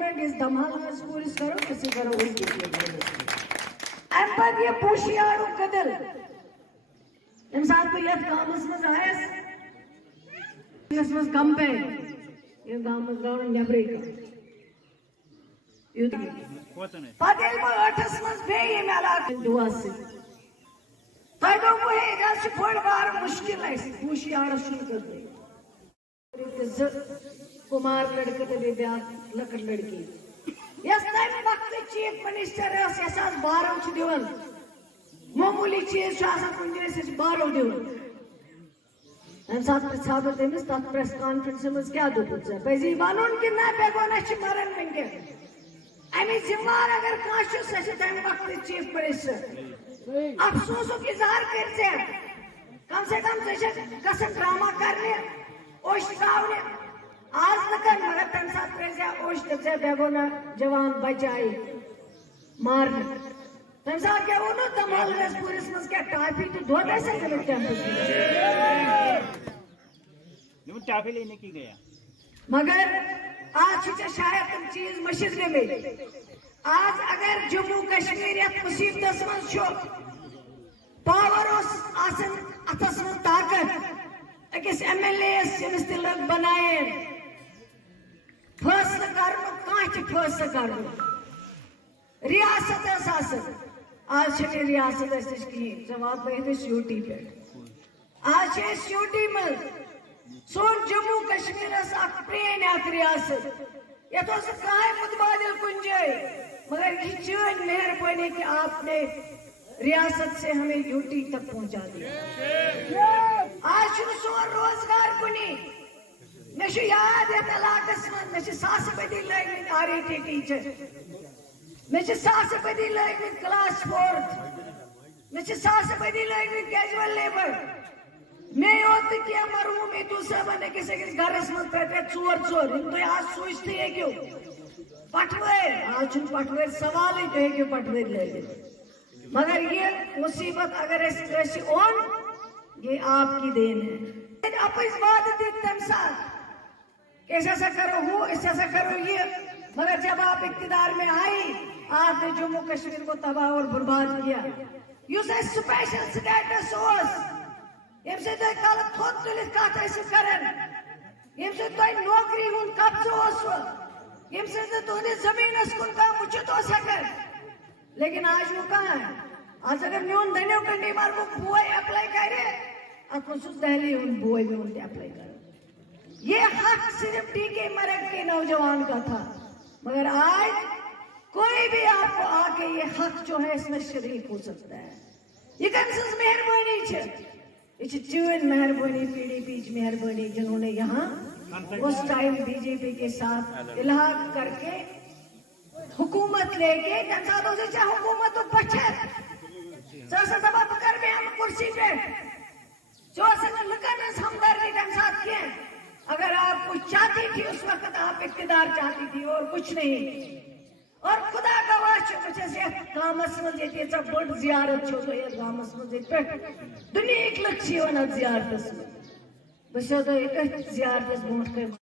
government इस धमाल पूरी करो किसी करो उसकी अम्पत ये पूशियाड़ू कदल इंसान को यह गामस में आयस इसमें कम पे ये गामस गाउन नेबरे का युद्ध पदेल में अठस में बे ये मेला दुआ से तो वो है जैसे फोड़ बार मुश्किल है पूशियाड़ू शुरू कर दे कुमार लड़के तो भी ब्याह लकड़ लड़की यस टाइम वक्त चीफ मिनिस्टर है यसास बारह दिवन मामूली चीज शासन कुंजे से बारह दिवन हम साथ प्रसाद देमिस तक प्रेस कॉन्फ्रेंस में क्या दो कुछ है पैसे बानून के ना बेगोना चिमरन बिंगे अमी जिम्मेदार अगर काशु सच टाइम वक्त चीफ मिनिस्टर अफसोसों की ज़ाहिर करते हैं कम से कम जैसे कसम ड्रामा करने ओश्रावने आज नकर मगर तंसा प्रेज़ा ओश तबसे बेगोना जवान बचाई मारने तंसा क्या उन्हों तमाल रेस पुलिस में क्या टाफी तो दो ऐसे गलत कैंपस में नहीं टाफी लेने की गया मगर आज ही शायद तुम चीज मशीद में मिली आज अगर जम्मू कश्मीर या मुसीबत में शो पावर उस आसन अतस में ताकत अकिस एमएलए यमिस तिल बनाए फैसला करनो कांच फैसला करनो रियासत आसन आज छे रियासत ऐसे की जवाब में यूटी पे आज है यूटी में सोन जम्मू कश्मीर असा प्रेन या रियासत ये तो सकाय मुतबादिल कुंजे मगर ये चीज मेहरबानी कि आपने रियासत से हमें यूटी तक पहुंचा दिया आज सोन रोजगार कुनी नशे याद है तलाकस में नशे सास बदी लगे आरटी टीचर नशे सास बदी लगे क्लास 4 नशे सास बदी लगे कैजुअल लेबर मैं होती क्या मरूं मैं दूसरा बने किसी के घर में बैठे चोर तो आज सोचते हैं क्यों पटवेर आज पटवेर सवाल ही तो है क्यों पटवेर ले मगर ये मुसीबत अगर ऐसी ऑन ये आपकी देन है आप इस बात तमसाल ऐसा करो हो ऐसा करो ये मगर जब आप इक्तिदार में आई आपने जम्मू कश्मीर को तबाह और बर्बाद किया यू से स्पेशल स्टेटस ओस यमसे तो कल खुद तुलिस काटा इस करन यमसे तो नौकरी उन कब्जा ओस यमसे तो ने जमीन अस्कुन का मुझे तो सकर लेकिन आज वो कहाँ है आज अगर न्यून धनियों कंडी मार वो बुआई अप्लाई करे आपको सुस दहली उन बुआई में उनके अप्लाई करे ये हक सिर्फ टीके मरक के नौजवान का था मगर आज कोई भी आपको आके ये हक जो है इसमें शरीक हो सकता है ये कंसस मेहरबानी छे इस जीवन मेहरबानी पीडीपी मेहरबानी जिन्होंने यहाँ उस टाइम बीजेपी के साथ इलाहा करके हुकूमत लेके जनसादों से चाहे हुकूमत तो बचे सभा पकड़ में हम कुर्सी पे जो हमदर्दी जनसाद किए अगर आप कुछ चाहती थी उस वक्त आप इक्तिदार चाहती थी और कुछ नहीं और खुदा का वास्ते से गामस में जेते बड़ जियारत छो तो ये गामस में जेते दुनिया एक लक्ष्य वन जियारत बस तो एक जियारत मोट कर